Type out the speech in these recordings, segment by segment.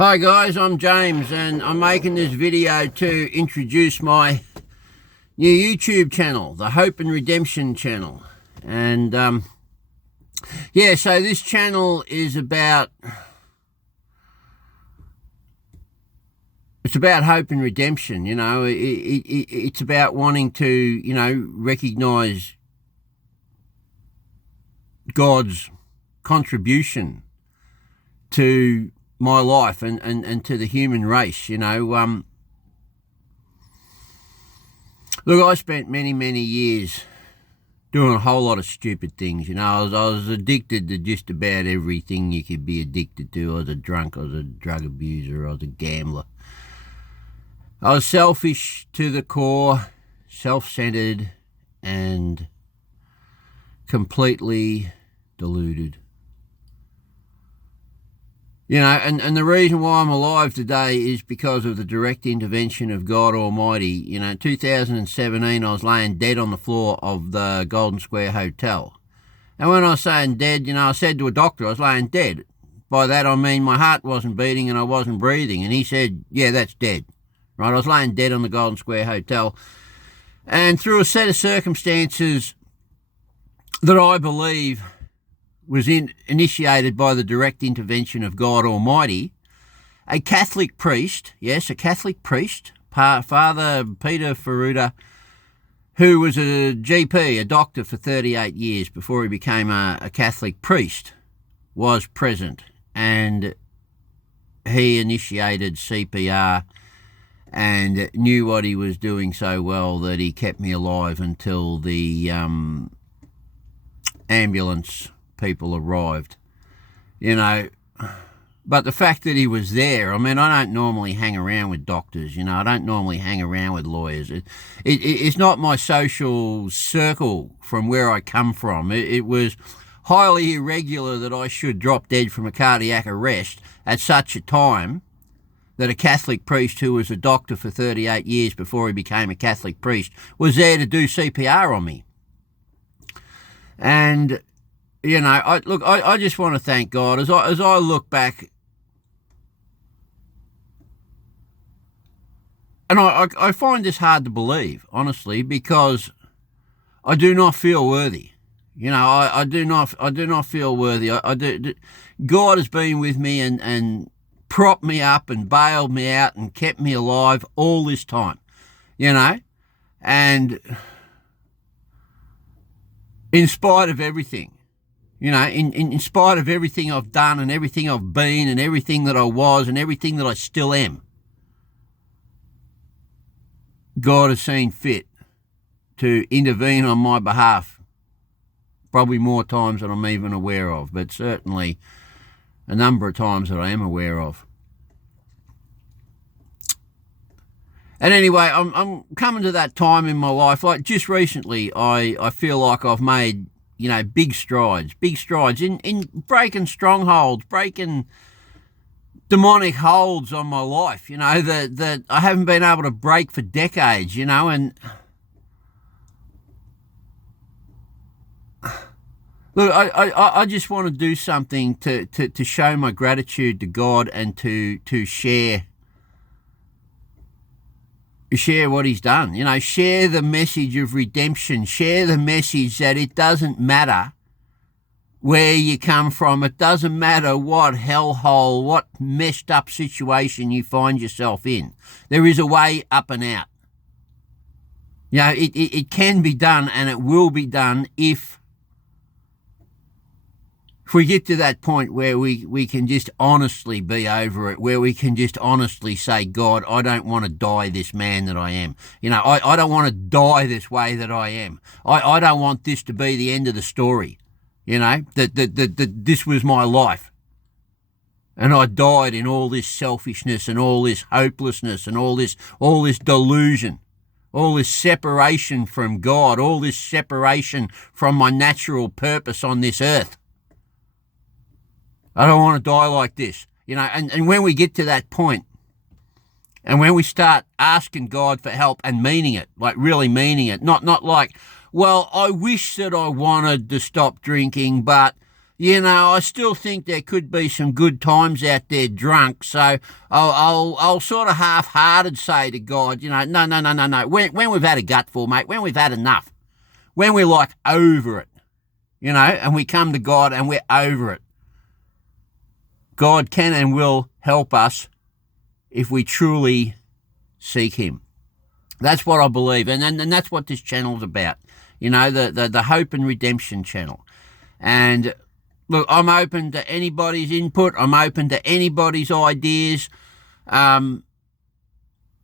Hi guys, I'm James and I'm making this video to introduce my new YouTube channel, the Hope and Redemption channel. And so this channel is about hope and redemption. It's about wanting to recognize God's contribution to my life and to the human race. Look, I spent many years doing a whole lot of stupid things. I was addicted to just about everything you could be addicted to. I was a drunk, I was a drug abuser, I was a gambler. I was selfish to the core, self-centered, and completely deluded. And the reason why I'm alive today is because of the direct intervention of God Almighty. In 2017, I was laying dead on the floor of the Golden Square Hotel. And when I was saying dead, I said to a doctor I was laying dead. By that I mean my heart wasn't beating and I wasn't breathing. And he said, yeah, that's dead. Right? I was laying dead on the Golden Square Hotel. And through a set of circumstances that I believe was initiated by the direct intervention of God Almighty, a Catholic priest, Father Peter Ferruda, who was a GP, a doctor for 38 years before he became a Catholic priest, was present, and he initiated CPR and knew what he was doing so well that he kept me alive until the ambulance people arrived. But the fact that he was there, I don't normally hang around with doctors, I don't normally hang around with lawyers. It's not my social circle from where I come from. It was highly irregular that I should drop dead from a cardiac arrest at such a time that a Catholic priest who was a doctor for 38 years before he became a Catholic priest was there to do CPR on me. And I just want to thank God as I look back, and I find this hard to believe, honestly, because I do not feel worthy. I do not feel worthy. God has been with me and propped me up and bailed me out and kept me alive all this time, and in spite of everything. In spite of everything I've done and everything I've been and everything that I was and everything that I still am, God has seen fit to intervene on my behalf, probably more times than I'm even aware of, but certainly a number of times that I am aware of. And anyway, I'm coming to that time in my life. Like just recently, I feel like I've made big strides in breaking strongholds, breaking demonic holds on my life, that I haven't been able to break for decades, and look, I just want to do something to show my gratitude to God and to share what he's done, share the message of redemption, share the message that it doesn't matter where you come from, it doesn't matter what hellhole, what messed up situation you find yourself in. There is a way up and out. It can be done and it will be done if we get to that point where we can just honestly be over it, where we can just honestly say, God, I don't want to die this man that I am. I don't want to die this way that I am. I don't want this to be the end of the story, that this was my life. And I died in all this selfishness and all this hopelessness and all this delusion, all this separation from God, all this separation from my natural purpose on this earth. I don't want to die like this, and when we get to that point, and when we start asking God for help and meaning it, like really meaning it, not like, well, I wish that I wanted to stop drinking, but you know, I still think there could be some good times out there drunk. So I'll sort of half-hearted say to God, you know, no. When we've had a gutful, mate, when we've had enough, when we're like over it, you know, and we come to God and we're over it, God can and will help us if we truly seek him. That's what I believe, and that's what this channel's about. You know, the Hope and Redemption channel. And look, I'm open to anybody's input. I'm open to anybody's ideas. I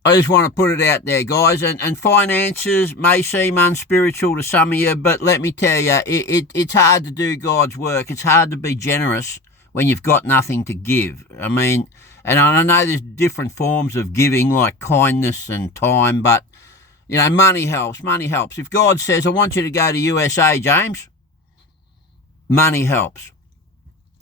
just want to put it out there, guys. And finances may seem unspiritual to some of you, but let me tell you, it's hard to do God's work. It's hard to be generous when you've got nothing to give. I mean, and I know there's different forms of giving, like kindness and time, but, you know, money helps. Money helps. If God says, I want you to go to USA, James, money helps.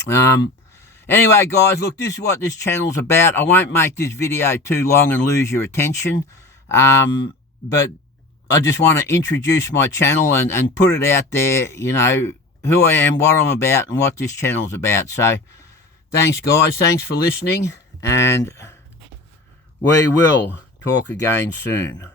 Anyway, guys, look, this is what this channel's about. I won't make this video too long and lose your attention, but I just want to introduce my channel and put it out there, you know, who I am, what I'm about, and what this channel's about. So thanks, guys. Thanks for listening, and we will talk again soon.